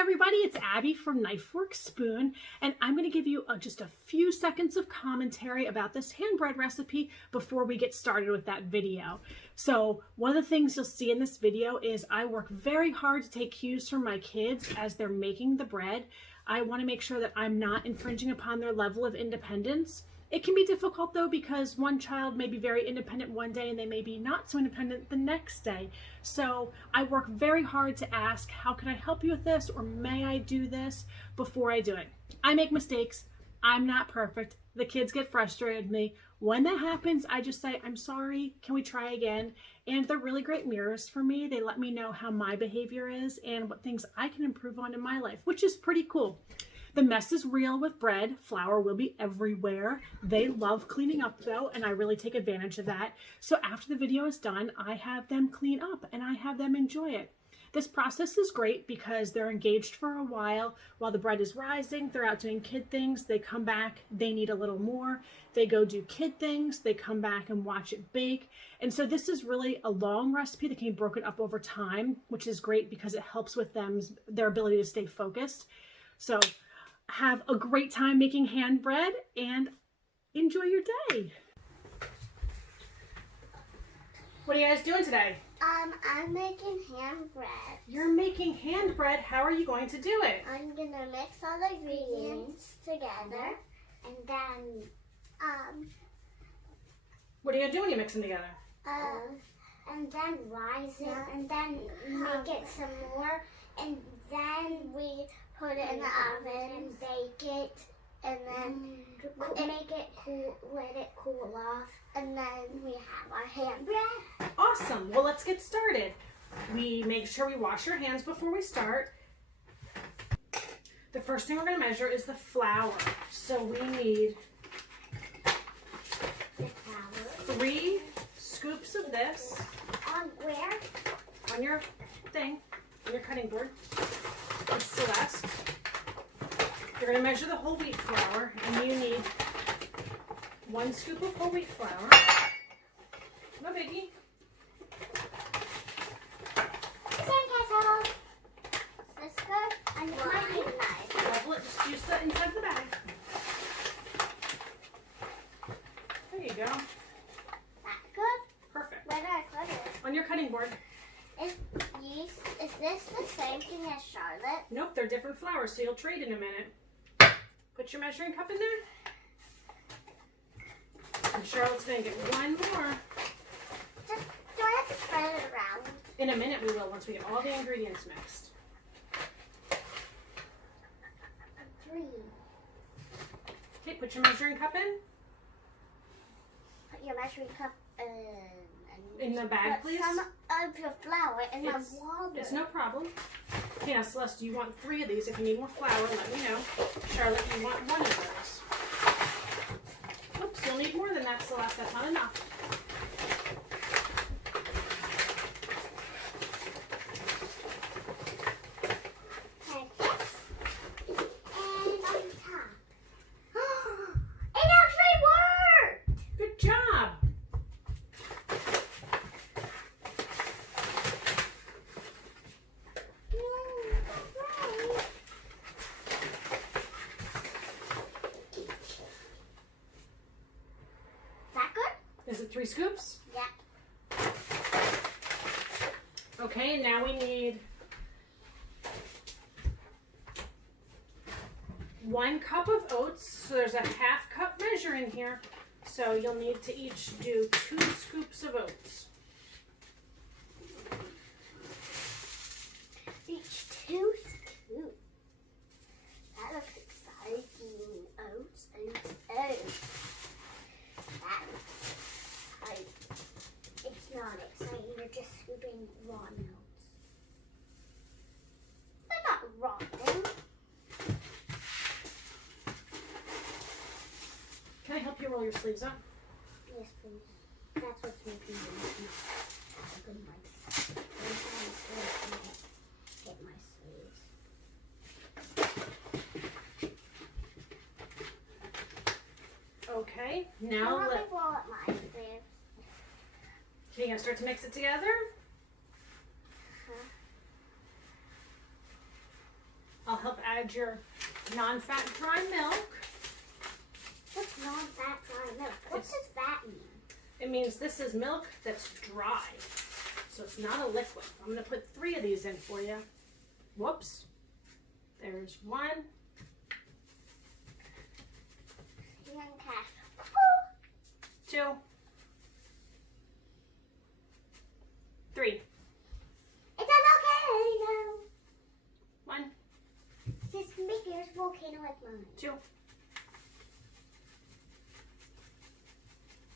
everybody, it's Abby from KnifeForkSpoon, and I'm going to give you just a few seconds of commentary about this hand bread recipe before we get started with that video. So one of the things you'll see in this video is I work very hard to take cues from my kids as they're making the bread. I want to make sure that I'm not infringing upon their level of independence. It can be difficult though, because one child may be very independent one day and they may be not so independent the next day. So I work very hard to ask, how can I help you with this? Or may I do this before I do it? I make mistakes. I'm not perfect. The kids get frustrated with me. When that happens, I just say, I'm sorry, can we try again? And they're really great mirrors for me. They let me know how my behavior is and what things I can improve on in my life, which is pretty cool. The mess is real with bread. Flour will be everywhere. They love cleaning up though, and I really take advantage of that. So after the video is done, I have them clean up and I have them enjoy it. This process is great because they're engaged for a while the bread is rising. They're out doing kid things. They come back, they need a little more. They go do kid things. They come back and watch it bake. And so this is really a long recipe that can be broken up over time, which is great because it helps with their ability to stay focused. So have a great time making hand bread and enjoy your day. What are you guys doing today? I'm making hand bread. You're making hand bread. How are you going to do it? I'm gonna mix all the ingredients together, and then what are you gonna do when you mix them together? and then rise it, and then make it some more, and then we put it in the oven and bake it, and then make it cool, let it cool off, and then we have our hand bread. Awesome. Well, let's get started. We make sure we wash our hands before we start. The first thing we're going to measure is the flour. So we need 3 scoops of this. On where? On your thing, on your cutting board. It's Celeste. You're going to measure the whole wheat flour, and you need 1 scoop of whole wheat flour. No biggie. Sandcastle. Is this good? I need my knife. Level it. Just use the inside of the bag. There you go. That good? Perfect. Where do I put it? On your cutting board. Is this the same thing as Charlotte? Nope, they're different flours, so you'll trade in a minute. Put your measuring cup in there. And Charlotte's going to get 1 more. Do I have to spread it around? In a minute we will, once we get all the ingredients mixed. 3. Okay, put your measuring cup in. Put your measuring cup In the bag, please. Some of your flour in the water. It's no problem. Okay, now Celeste, do you want 3 of these? If you need more flour, let me know. Charlotte, you want 1 of those. Oops, you'll need more than that, Celeste. That's not enough. Like this. And on top. It actually worked! Good job. Is it 3 scoops? Yeah. Okay, and now we need 1 cup of oats. So there's a 1/2 cup measure in here. So you'll need to each do 2 scoops of oats. Each 2 scoops. That looks exciting. Oats, oats, oats. That looks exciting. It's not exciting. You're just scooping raw oats. They're not raw. Can I help you roll your sleeves up? Yes, please. That's what's making me good mics. Get my sleeves. Okay, now let me let. roll up my sleeves. Okay, you gonna start to mix it together? add your non-fat dry milk. What's non-fat dry milk? What does that mean? It means this is milk that's dry. So it's not a liquid. I'm going to put 3 of these in for you. Whoops. There's 1. Young cat. 2. 3. It's a volcano. 1. This make yours volcano like mine. 2.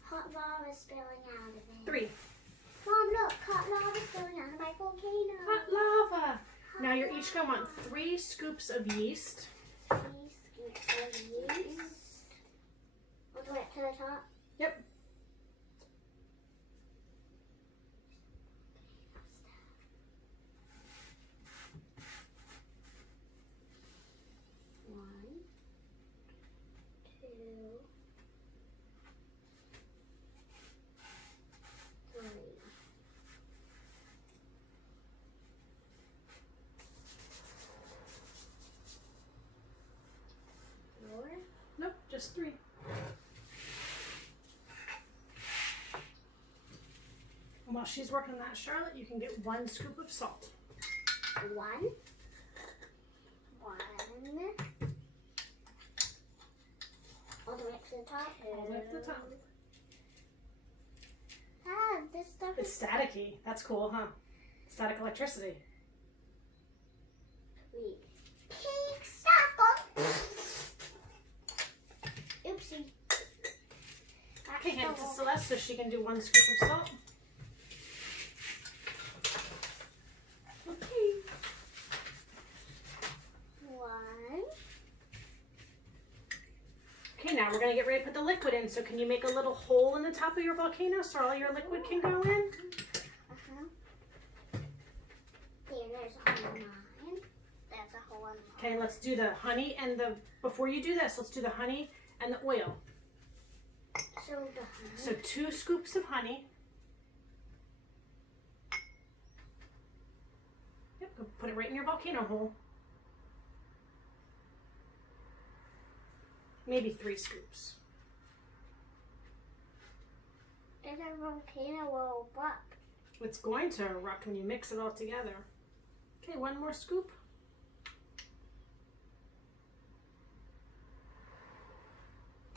Hot lava spilling out of it. 3. Mom, look, hot lava spilling out of my volcano. Hot lava. Now you're each going to want 3 scoops of yeast. 3 scoops of yeast. All the way up to the top. Yep. One, 2, 3. Four. Nope, just 3. And while she's working on that, Charlotte, you can get 1 scoop of salt. 1. All the way up to the top. All the way up to the top. Ah, this stuff It's is staticky. That's cool, huh? Static electricity. sweet. Pink circle. Oopsie. Okay, hand it to Celeste so she can do 1 scoop of salt. Okay. 1. Okay, now we're going to get ready to put the liquid in. So can you make a little hole in the top of your volcano so all your liquid can go in? There's a hole in mine. There's a hole in mine. Okay, let's do the honey and the, before you do this, let's do the honey and the oil. So the honey. So 2 scoops of honey. Yep, go put it right in your volcano hole. Maybe 3 scoops. And the volcano will erupt. It's going to erupt when you mix it all together. Okay, 1 more scoop.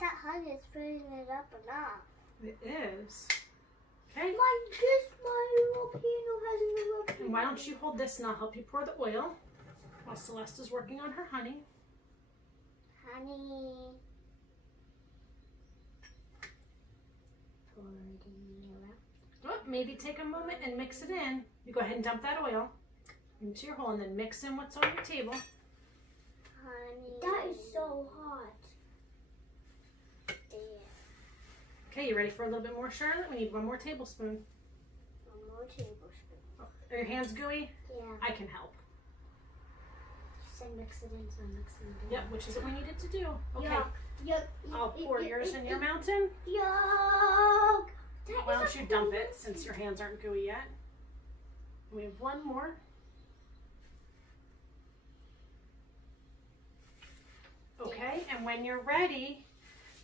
That honey is filling it up enough. It is. Okay, My volcano hasn't erupted. and why don't you hold this and I'll help you pour the oil while Celeste is working on her honey. Honey. Pour it in the oil. Oh, maybe take a moment and mix it in. You go ahead and dump that oil into your hole and then mix in what's on your table. Honey. That is so hot. There. Okay, you ready for a little bit more, Charlotte? We need 1 more tablespoon. 1 more tablespoon. Oh, are your hands gooey? Yeah. I can help. So mix it in, so mix it in. Yep, which is what we needed to do. Okay, Yuck. I'll pour yours in your mountain. Yuck. Why don't you dump it since your hands aren't gooey yet? We have 1 more. Okay, and when you're ready,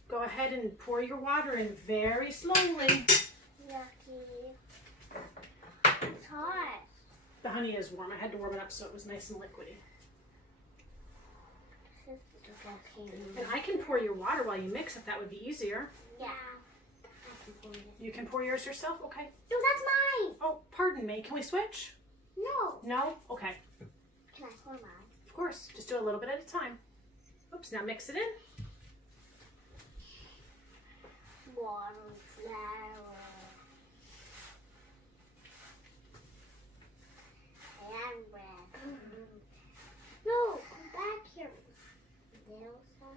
go ahead and pour your water in very slowly. Yucky. It's hot. The honey is warm. I had to warm it up so it was nice and liquidy. This is the volcano. And I can pour your water while you mix if that would be easier. Yeah. I can pour it. You can pour yours yourself? Okay. No, that's mine. Oh, pardon me. Can we switch? No. No? Okay. Can I pour mine? Of course. Just do a little bit at a time. Oops, now mix it in. Water, flour. And bread. No, come back here. Elsa.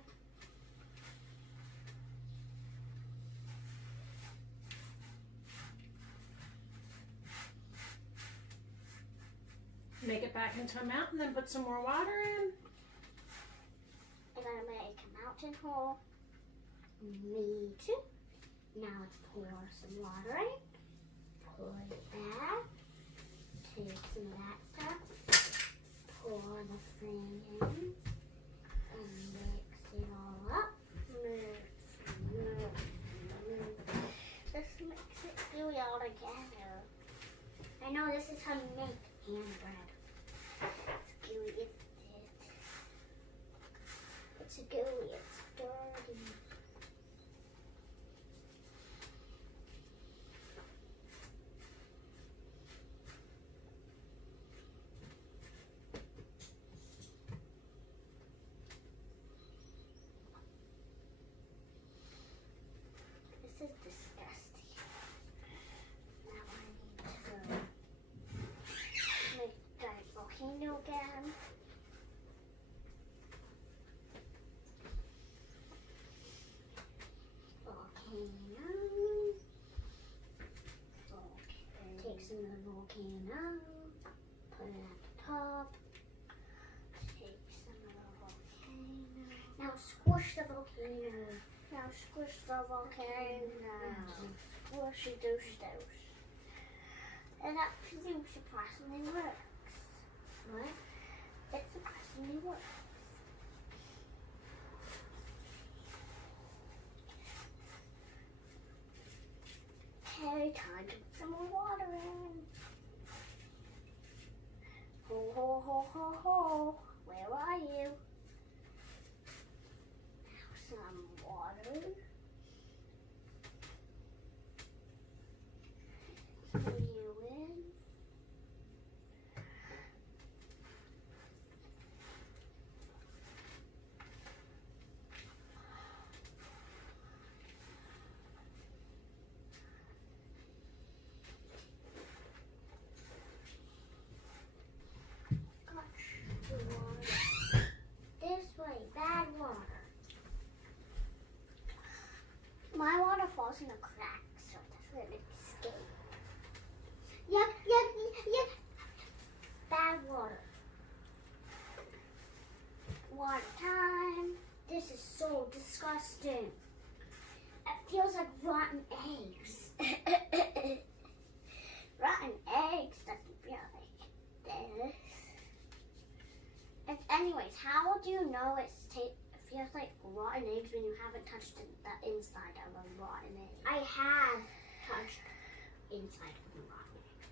Make it back into a mountain, then put some more water in. I'm gonna make a mountain hole. Me too. Now let's pour some water in. Put it back. Take some of that stuff. pour the thing in and mix it all up. This makes it gooey all together. I know this is how you make hand bread. It's gooey, it's it. It's gooey, it's dirty. This is disgusting. Now I need to make giant volcano again. Volcano. Take some of the volcano. Put it at the top. Take some of the volcano. Now squish the volcano. Now squish the volcano. Squishy douche douche. It actually surprisingly works. What? It surprisingly works. Okay, time to put some more water in. Ho ho ho ho ho. Where are you? Some water. Put you in. Gosh, the water. This way, bad water. My water falls in a crack, so that's where it escapes. Yuck, yuck, yuck. Bad water. Water time. This is so disgusting. It feels like rotten eggs. Rotten eggs doesn't feel like this. And anyways, how do you know it feels like rotten eggs when you haven't touched the inside of a rotten egg? I have touched inside of a rotten egg.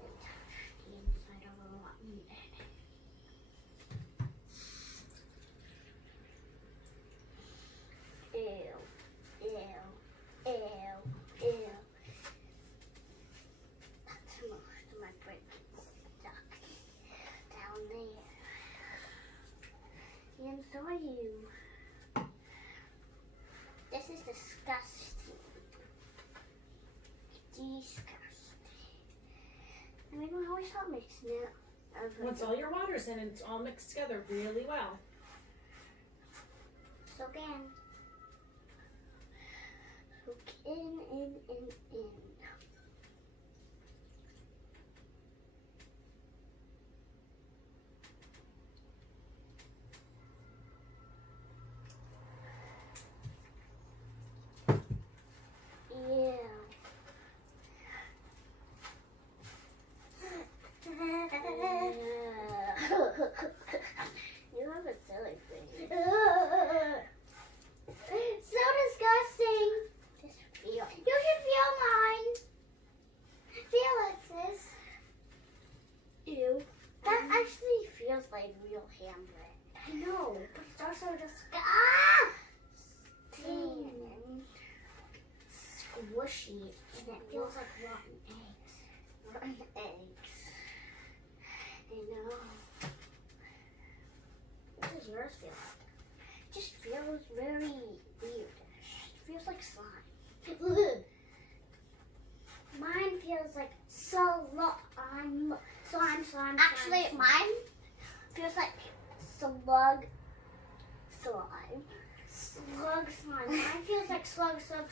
I touched the inside of a rotten egg. Ew, ew, ew, ew. That's most of my bread stuck down there. And so are you. This is disgusting. Disgusting. And we don't always stop mixing it. Once all your water's in, it's all mixed together really well. Soak in. Soak in. Yeah. You have a silly face. So disgusting. Just feel. You should feel mine. Feel Alexis. Ew. That actually feels like real ham bread. I know, but it's also disgusting. And squishy, and it feels like rotten eggs. Rotten eggs. I know. What does yours feel like? It just feels very weirdish. It feels like slime. Mine feels like slime. Actually, mine feels like slug slime. Slug slime. Mine feels like slug slime.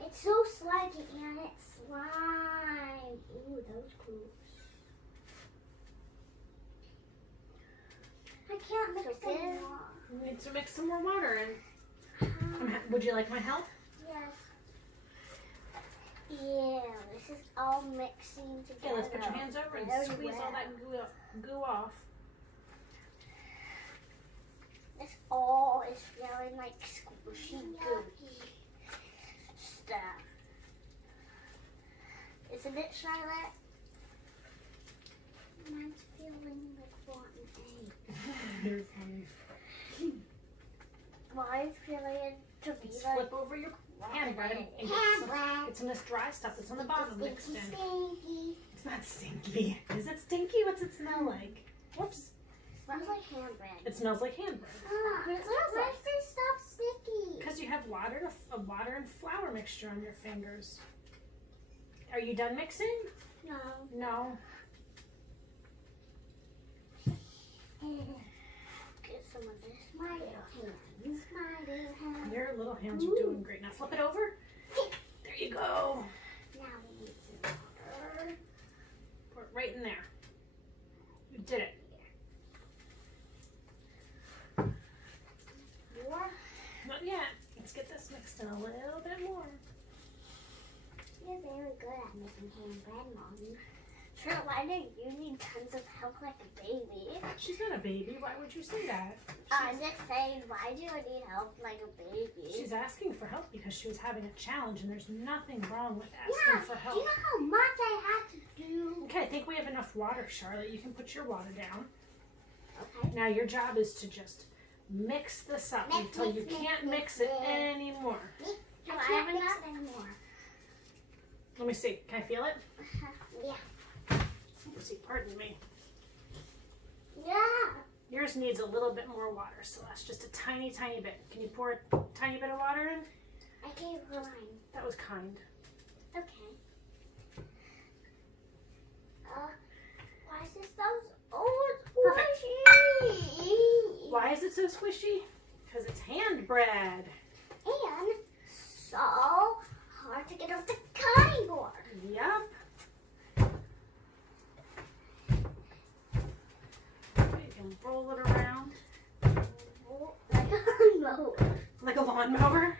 It's so sluggy and it's slime. Ooh, that was cool. I can't mix it anymore. You need to mix some more water in. Would you like my help? Yes. all mixing together. Okay, let's put your hands over and squeeze all that goo off. This all is feeling like squishy gooey stuff. Isn't it, Charlotte? Mine's feeling like rotten egg. You're funny. Mine's feeling to be Let's like flip over your hand bread and get some of this dry stuff that's on the bottom mixed in. Stinky. It's not stinky. Is it stinky? What's it smell like? Whoops. Smells like hand bread. It smells like hand bread. Why is this stuff sticky? Because you have water and flour mixture on your fingers. Are you done mixing? No. No. Get some of this. My little hands. My little hands. Your little hands are doing great. Now flip it over. There you go. Now we need some water. Pour it right in there. You did it. More? Not yet. Let's get this mixed in a little bit more. You're very good at making hand bread, Mommy. Sure, why do you need tons of help like a baby? She's not a baby. Why would you say that? I'm just saying, why do you need help like a baby? She's asking for help because she was having a challenge, and there's nothing wrong with asking for Do help. you know how much I had to do? Okay, I think we have enough water, Charlotte. You can put your water down. Okay. Now your job is to just mix this up Mix, until mix, you mix, can't mix, mix it mix. anymore. Do I have enough anymore? Let me see. Can I feel it? Yeah. Let's see. Pardon me. Yeah. Yours needs a little bit more water, Celeste. Just a tiny, tiny bit. Can you pour a tiny bit of water in? I gave mine. That was kind. Okay. Why is this so? Oh, it's Perfect. squishy. Why is it so squishy? Because it's hand bread. And so hard to get off the cutting board. Yup. You can roll it around Like a lawnmower. like a lawnmower.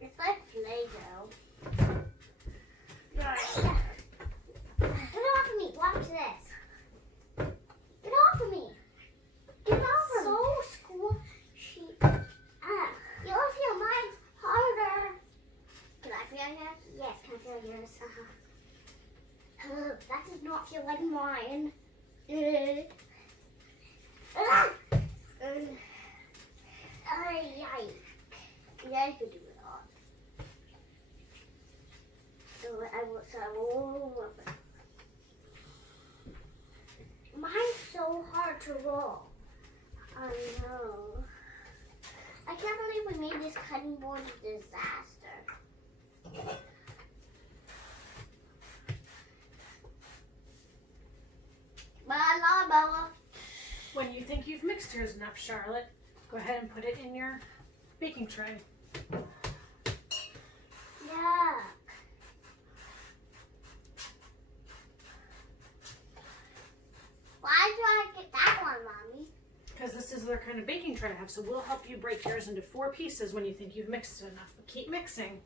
It's like Play-Doh. Get off of me. Watch this. Get off of me. Get off of me. So squishy. You feel mine's harder. Can I feel yours? Yes, can I feel yours? That does not feel like mine. Yeah, I could do it all. So I will roll it. Mine's so hard to roll. I know. I can't believe we made this cutting board a disaster. My lawnmower. When you think you've mixed yours enough, Charlotte, go ahead and put it in your baking tray. Yuck. Why do I get that one, Mommy? Because this is the kind of baking tray I have, so we'll help you break yours into 4 pieces when you think you've mixed it enough. But keep mixing.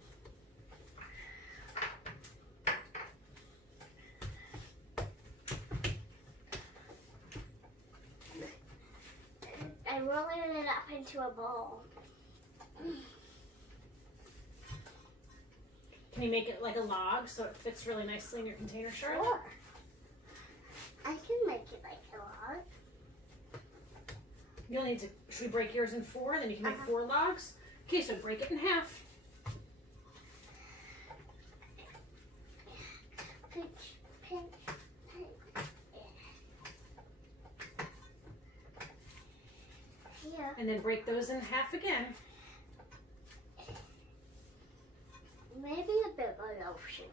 I'm rolling it up into a bowl. Can you make it like a log so it fits really nicely in your container, Charlotte? Sure. I can make it like a log. You'll need to, should we break yours in 4? Then you can make 4 logs. Okay, so break it in half. Pinch, pinch, pinch. Here. And then break those in half again. Maybe a bit of an ocean.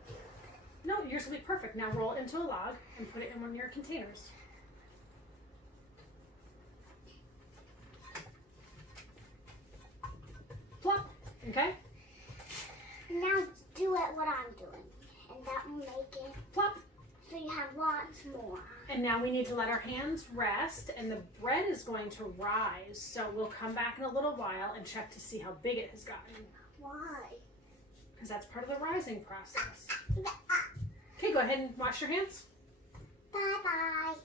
No, yours will be perfect. Now roll it into a log and put it in one of your containers. Plop. Okay? Now do it what I'm doing. And that will make it Plop. So you have lots more. And now we need to let our hands rest, and the bread is going to rise. So we'll come back in a little while and check to see how big it has gotten. Why? Because that's part of the rising process. Okay, go ahead and wash your hands. Bye-bye.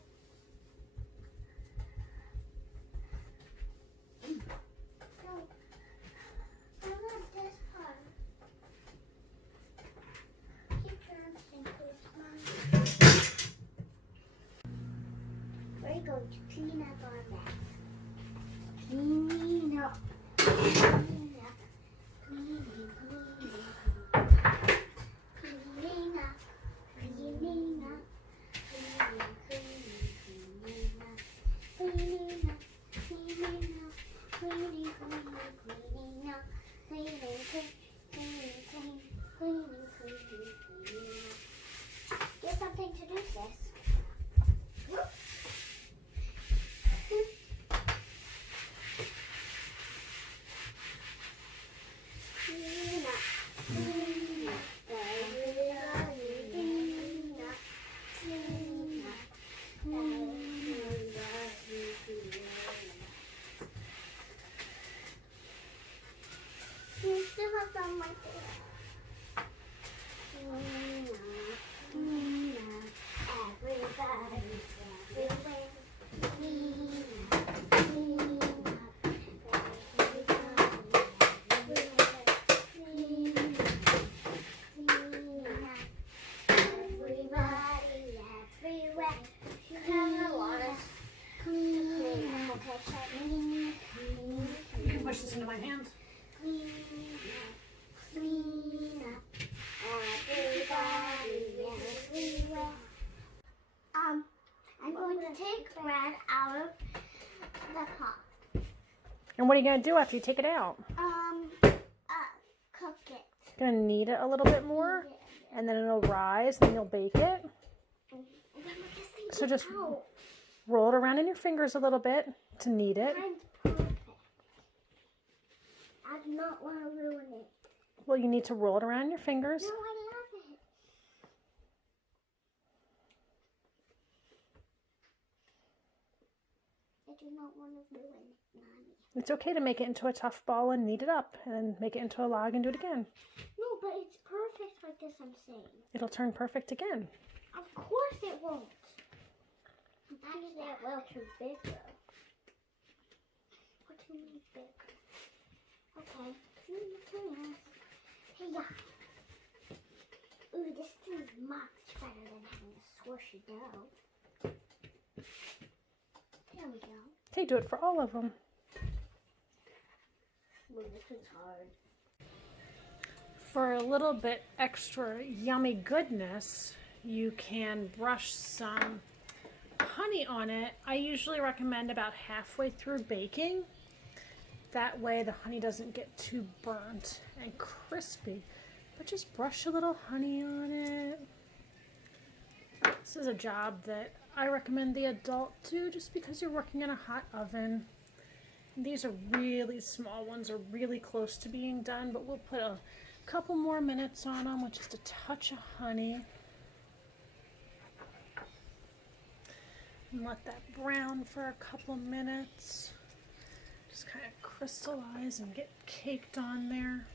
I want this part. Keep dancing, please, Mom. We're going to clean up our mess. Clean up. Clean up. Cleaning, cleaning up. Cleaning up. Get something to do, sis. Clean up. Clean up. Clean up. You still have some right there. Clean up, clean up, everybody, everywhere. Clean up, clean up, everybody, everywhere. Clean up, everybody, everywhere. You have a lot of clean up, okay? You can push this into my hand. Clean up, everybody, everywhere. I'm going to take bread out of the pot. And what are you going to do after you take it out? Cook it. You're going to knead it a little bit more, and then it'll rise, and then you'll bake it. So just roll it around in your fingers a little bit to knead it. I'm perfect. I do not want to ruin it. Well, you need to roll it around in your fingers. No, I love it. I do not want to ruin it, Mommy. It's okay to make it into a tough ball and knead it up, and then make it into a log and do it again. No, but it's perfect like this, I'm saying. It'll turn perfect again. Of course it won't. Actually, it will turn bigger. What do you mean bigger? Okay. Hey, yeah. Ooh, this is much better than having a swooshy dough. There we go. Okay, do it for all of them. Ooh, this is hard. For a little bit extra yummy goodness, you can brush some honey on it. I usually recommend about halfway through baking. That way the honey doesn't get too burnt and crispy. But just brush a little honey on it. This is a job that I recommend the adult do just because you're working in a hot oven. These are really small ones, are really close to being done, but we'll put a couple more minutes on them with just a touch of honey. And let that brown for a couple minutes. Just kind of crystallize and get caked on there.